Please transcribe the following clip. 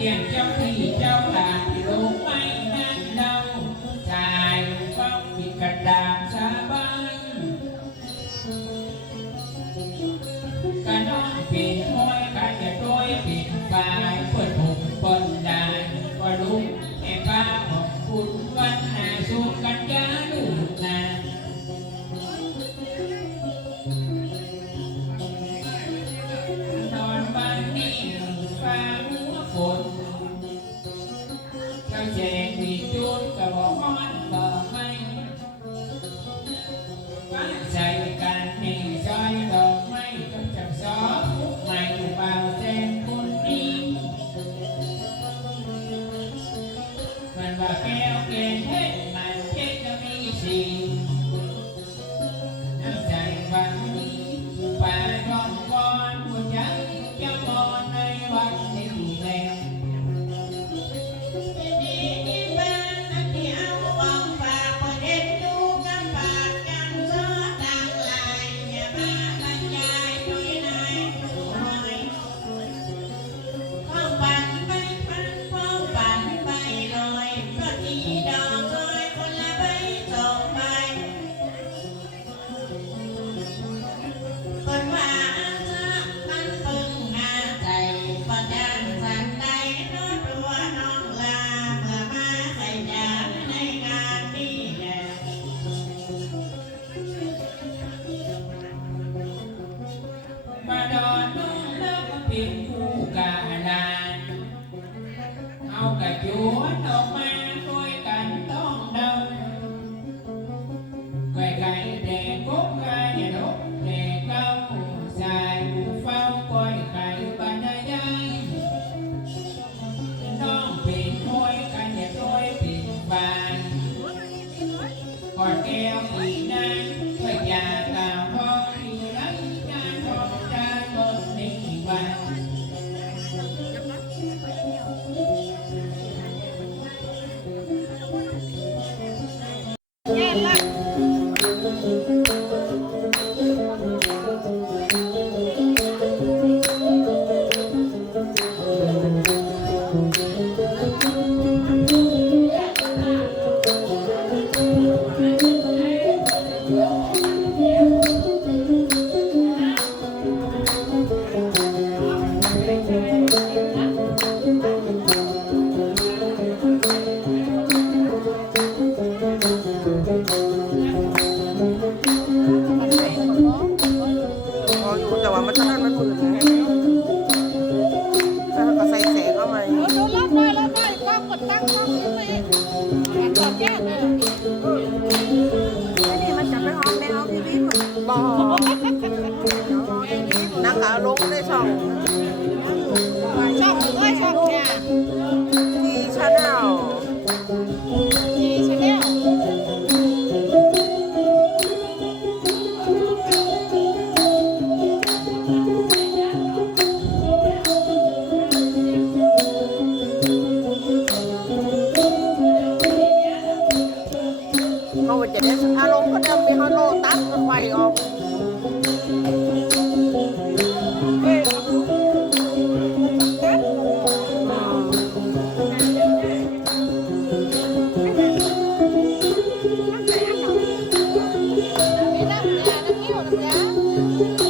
เกี่ยงเจ้าที่เจ้าตาที่กไม่นั่นเดาผู้ฟ้งผิดกระดามชาบ้นกันน้องปิดห้อยกันอย่ายปิดกายเปิดผดได้ก็รู้แม่ป้าของคุวันนาสุกันยาดูนาตอนบ้านนี้ฟัง คนทั้งจ for family name. อันนี้มันจะไปออกแนวพี่พี่หมดบอนักข่าลงในชอง Música